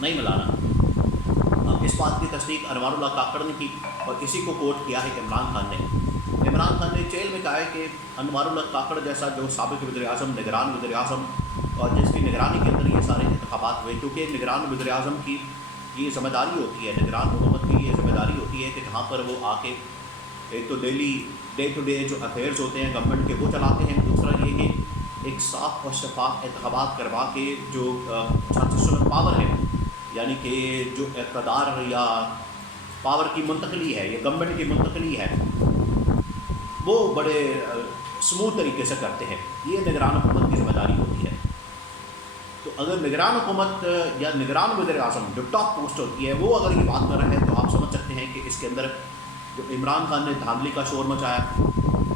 نہیں ملانا۔ اب اس بات کی تصدیق انوار اللہ کاکڑ نے کی اور اسی کو کوٹ کیا ہے عمران خان نے۔ عمران خان نے جیل میں کہا ہے کہ انوار اللہ کاکڑ جیسا جو سابق وزیر اعظم، نگران وزیر اعظم، اور جس کی نگرانی کے اندر یہ سارے انتخابات ہوئے، کیونکہ نگران وزیر اعظم کی یہ ذمہ داری ہوتی ہے، نگران حکومت کی یہ ذمہ داری ہوتی ہے کہ جہاں پر وہ آ کے ایک تو ڈے ٹو ڈے جو افیئرز ہوتے ہیں گورنمنٹ کے وہ چلاتے ہیں، دوسرا یہ کہ ایک صاف اور شفاف انتخابات کروا کے جو ٹرانزیشن آف پاور ہے، یعنی کہ جو اقتدار یا پاور کی منتقلی ہے، یہ گورنمنٹ کی منتقلی ہے، وہ بڑے سموتھ طریقے سے کرتے ہیں۔ یہ نگران حکومت کی ذمہ داری ہوتی ہے۔ تو اگر نگران حکومت یا نگران وزیر اعظم جو ٹاپ پوسٹ ہوتی ہے وہ اگر یہ بات کر رہے ہیں تو آپ سمجھ سکتے ہیں کہ اس کے اندر جو عمران خان نے دھاندلی کا شور مچایا،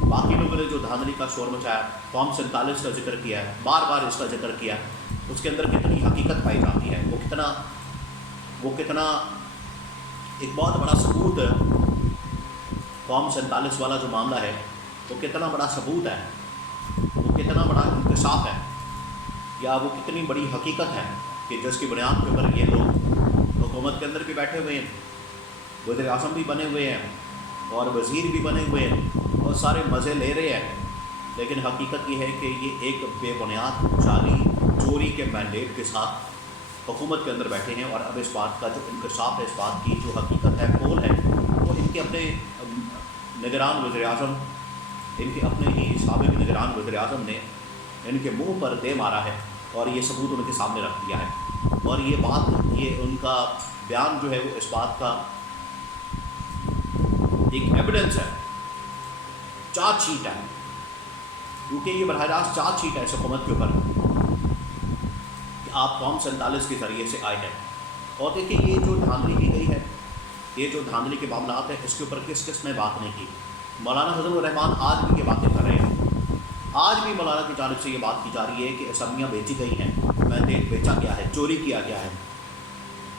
باقی لوگوں نے جو دھاندلی کا شور مچایا، فارم 47 کا ذکر کیا ہے، بار بار اس کا ذکر کیا، اس کے اندر کتنی حقیقت پائی جاتی ہے، وہ کتنا ایک بہت بڑا ثبوت، فارم 47 والا جو معاملہ ہے وہ کتنا بڑا ثبوت ہے، وہ کتنا بڑا انکشاف ہے، یا وہ کتنی بڑی حقیقت ہے کہ جس کی بنیاد کے اوپر یہ لوگ حکومت کے اندر بھی بیٹھے ہوئے ہیں، وزیر اعظم بھی بنے ہوئے ہیں اور وزیر بھی بنے ہوئے ہیں اور سارے مزے لے رہے ہیں، لیکن حقیقت یہ ہے کہ یہ ایک بے بنیاد جعلی چوری کے مینڈیٹ کے ساتھ حکومت کے اندر بیٹھے ہیں۔ اور اب اس بات کا جو انکشاف ہے، اس بات کی جو حقیقت ہے، پول ہے، وہ ان کے اپنے نگران وزیر اعظم، ان کے اپنے ہی سابق نگران وزیر اعظم نے ان کے منہ پر دے مارا ہے اور یہ ثبوت ان کے سامنے رکھ دیا ہے۔ اور یہ بات، یہ ان کا بیان جو ہے وہ اس بات کا ایک ایویڈنس ہے، چارج شیٹ ہے، کیونکہ یہ براہ راست چارج شیٹ ہے اس حکومت کے اوپر کہ آپ فارم 47 کے ذریعے سے آئے ہیں۔ اور دیکھیں یہ جو دھاندلی کی گئی ہے، یہ جو دھاندلی کے معاملات ہیں، اس کے اوپر کس نے بات نہیں کی۔ مولانا فضل الرحمان آج بھی یہ باتیں کر رہے ہیں، آج بھی مولانا کی جانب سے یہ بات کی جا رہی ہے کہ اسمبلیاں بیچی گئی ہیں، مینڈیٹ بیچا گیا ہے، چوری کیا گیا ہے،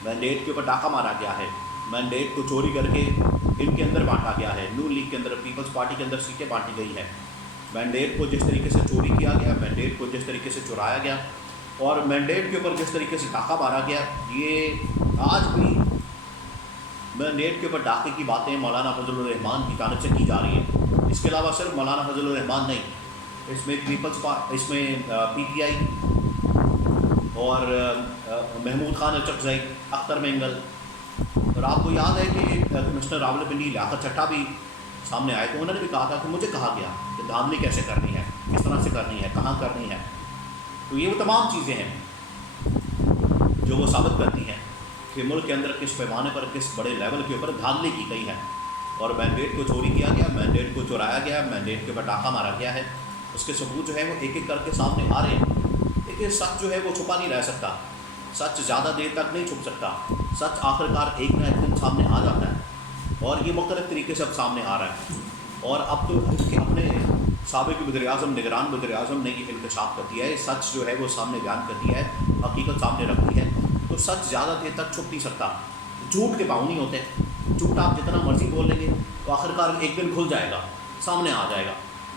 مینڈیٹ کے اوپر ڈاکہ مارا گیا ہے، مینڈیٹ کو چوری کر کے ان کے اندر بانٹا گیا ہے، نون لیگ کے اندر، پیپلز پارٹی کے اندر سیٹیں بانٹی گئی ہیں، مینڈیٹ کو جس طریقے سے چوری کیا گیا، مینڈیٹ کو جس طریقے سے چرایا گیا اور مینڈیٹ کے اوپر جس طریقے سے ڈاکہ مارا گیا، یہ آج بھی مینڈیٹ کے اوپر ڈاکے کی باتیں مولانا فضل الرحمان کی جانب سے کی جا رہی ہیں۔ اس کے علاوہ صرف مولانا فضل الرحمان نہیں، اس میں اس میں پی ٹی آئی اور محمود خان اچکزئی، اختر مینگل، اور آپ کو یاد ہے کہ کمشنر راولپنڈی لیاقت چٹھا بھی سامنے آئے تو انہوں نے بھی کہا تھا کہ مجھے کہا گیا کہ دھاندلی کیسے کرنی ہے، کس طرح سے کرنی ہے، کہاں کرنی ہے۔ تو یہ وہ تمام چیزیں ہیں جو وہ ثابت کرتی ہیں کہ ملک کے اندر کس پیمانے پر، کس بڑے لیول کے اوپر دھاندلی کی گئی ہے اور مینڈیٹ کو چوری کیا گیا، مینڈیٹ کو چرایا گیا، مینڈیٹ کے اوپر ڈاکہ مارا گیا ہے۔ اس کے ثبوت جو ہے وہ ایک ایک کر کے سامنے آ رہے ہیں، لیکن سچ جو ہے وہ چھپا نہیں رہ سکتا، سچ زیادہ دیر تک نہیں چھپ سکتا، سچ آخرکار ایک نہ ایک دن سامنے آ جاتا ہے اور یہ مختلف طریقے سے اب سامنے آ رہا ہے۔ اور اب تو اس کے اپنے سابق وزیر اعظم، نگران وزیر اعظم نے یہ انکشاف کر دیا ہے، سچ جو ہے وہ سامنے بیان کر دیا ہے، حقیقت سامنے رکھ دی ہے، تو سچ زیادہ دیر تک چھپ نہیں سکتا، جھوٹ کے پاؤں نہیں ہوتے، جھوٹ آپ جتنا مرضی بول لیں گے تو آخرکار ایک دن کھل جائے گا، سامنے آ جائے گا،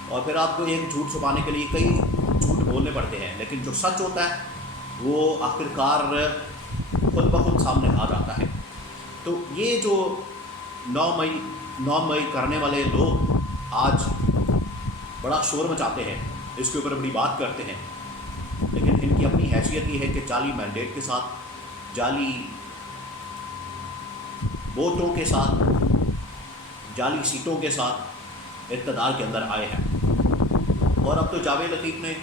اور پھر آپ کو ایک جھوٹ چھپانے کے لیے کئی جھوٹ بولنے پڑتے ہیں، لیکن جو سچ ہوتا ہے وہ آخرکار خود بخود سامنے آ جاتا ہے۔ تو یہ جو 9 مئی کرنے والے لوگ آج بڑا شور مچاتے ہیں، اس کے اوپر بڑی بات کرتے ہیں، لیکن ان کی اپنی حیثیت یہ ہے کہ جعلی مینڈیٹ کے ساتھ، جعلی ووٹوں کے ساتھ، جعلی سیٹوں کے ساتھ اقتدار کے اندر آئے ہیں۔ اور اب تو جاوید لطیف نے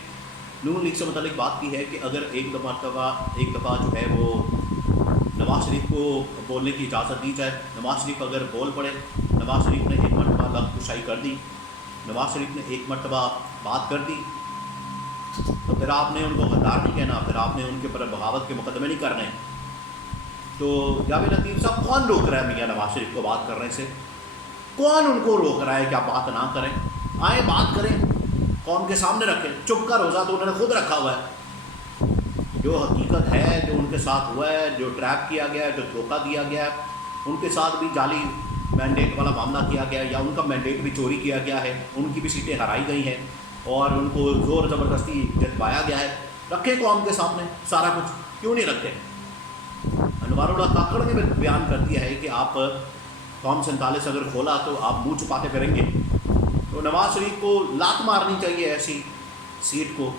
نون لیگ سے متعلق بات کی ہے کہ اگر ایک دفعہ جو ہے وہ نواز شریف کو بولنے کی اجازت دی جائے، نواز شریف اگر بول پڑے، نواز شریف نے ایک مرتبہ لفظ کشائی کر دی، نواز شریف نے ایک مرتبہ بات کر دی، تو پھر آپ نے ان کو غدار نہیں کہنا، پھر آپ نے ان کے اوپر بغاوت کے مقدمے نہیں کرنے۔ تو جاوید لطیف صاحب، کون روک رہا ہے میاں نواز شریف کو بات کرنے سے؟ کون ان کو روک رہا ہے کہ آپ بات نہ کریں؟ آئیں بات کریں، قوم کے سامنے رکھیں۔ چپ کا روزہ تو انہوں نے خود رکھا ہوا ہے، جو حقیقت ہے، جو ان کے ساتھ ہوا ہے، جو ٹریپ کیا گیا ہے، جو دھوکہ دیا گیا ہے، ان کے ساتھ بھی جعلی مینڈیٹ والا معاملہ کیا گیا ہے، یا ان کا مینڈیٹ بھی چوری کیا گیا ہے، ان کی بھی سیٹیں ہرائی گئی ہیں اور ان کو زور زبردستی جتوایا گیا ہے۔ رکھیں قوم کے سامنے سارا کچھ، کیوں نہیں رکھتے؟ انواراللہ کاکڑ نے بھی بیان کر دیا ہے کہ آپ قوم 47 اگر کھولا تو آپ منہ چھپاتے پھریں گے. تو نواز شریف کو لات مارنی چاہیے ایسی سیٹ کو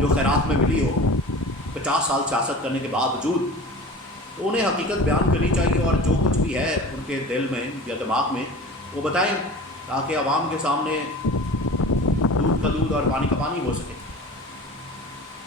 جو خیرات میں ملی ہو 50 سال سیاست کرنے کے باوجود. تو انہیں حقیقت بیان کرنی چاہیے اور جو کچھ بھی ہے ان کے دل میں یا دماغ میں وہ بتائیں تاکہ عوام کے سامنے دودھ کا دودھ اور پانی کا پانی ہو سکے.